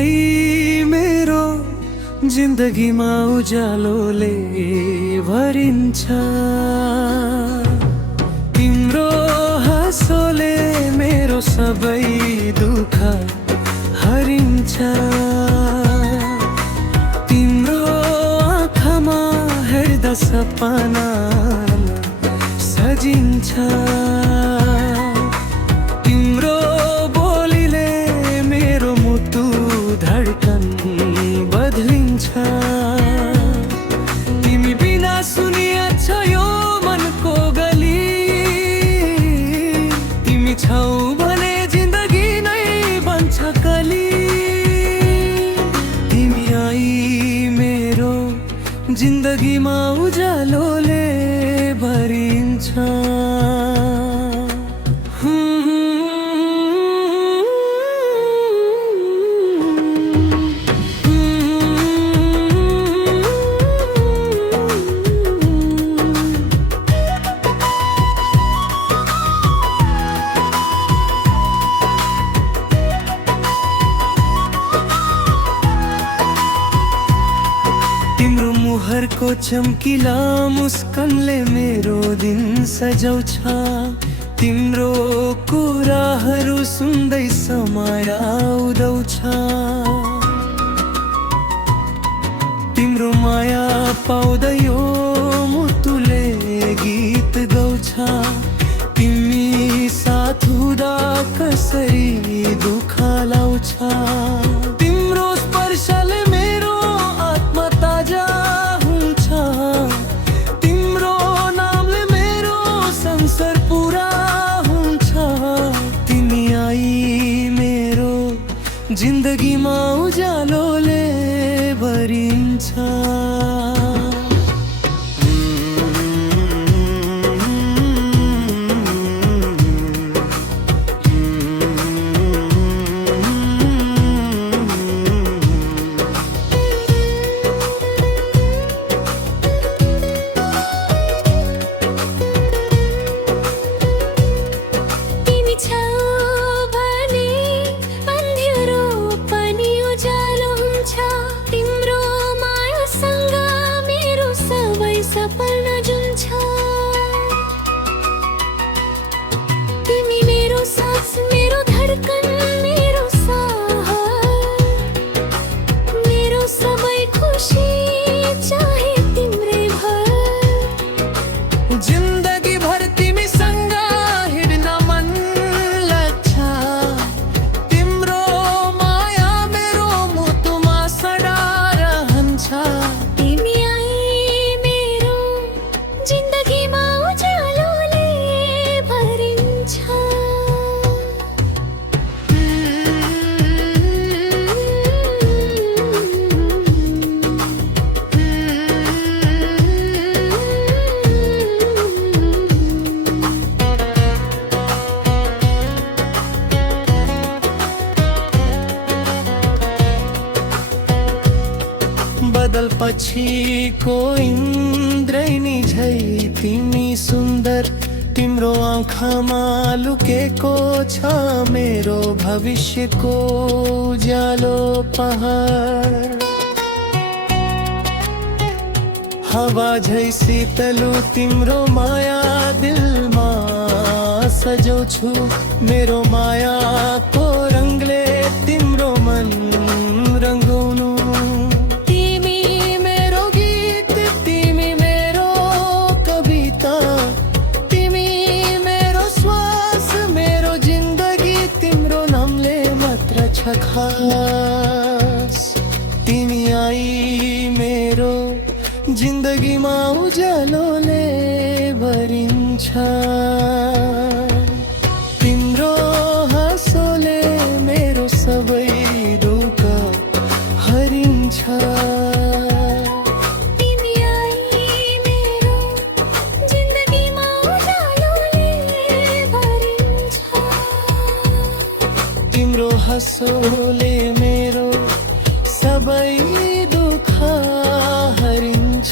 I मेरो जिन्दगीमा उज्यालोले भरिन्छ। तिम्रो हाँसोले मेरो सबै दुःख हरिन्छ। तिम्रो आँखामा हेर्दा सपना सजिन्छ। तिम्रो बोलीले मेरो मुटु धड्कन बदलिन्छ। तिमी बिना सुनिएछ यो मनको गली। तिमी छौ भने जिन्दगी नै बन्छ कली। तिमी आई मेरो जिन्दगीमा उज्यालोले भरिन्छ। तिम्रो मुहरको चम्किला मुस्कानले मेरो दिन सजाउँछ। तिम्रो कुराहरू सुन्दै समय आउँदछ। तिम्रो माया पाउँदै यो मुटुले गीत गाउँछ। तिमी साथ हुँदा कसरी दुःख लाउँछ। तिम्रो स्पर्शले मेरो आत्मा ताजा हुन्छ। तिम्रो नामले मेरो संसार पुरा हुन्छ। तिमी आई मेरो जिन्दगीमा उज्यालोले भरिन्छ। सपना जुन छ तिमी मेरो सास मेरो धडकन मेरो साह मेरो सबै खुसी चाहे तिम्रै भर। जिन्दगी भर तिमीसँग हिँड्न मन लाग्छ। तिम्रो माया मेरो मुटुमा सदा रहन्छ। तिमी जिन्दगीमा उज्यालोले भरिन्छ। बदल पछिको इन्द्रैनी झै तिमी सुन्दर। तिम्रो आँखामा लुकेको छ मेरो भविष्यको उज्यालो पहाड। हवा झै शीतलु तिम्रो माया दिलमा सजाउँछु। मेरो मायाको रङले तिम्रो मन रङ्गाउनु। खास तिमी आई मेरो जिन्दगीमा उज्यालोले भरिन्छ। तिम्रो हाँसोले मेरो सबै दुःख हरिन्छ। तिमी आई मेरो जिन्दगीमा उज्यालोले भरिन्छ। तिम्रो हाँसोले मेरो सबै दुःख हरिन्छ।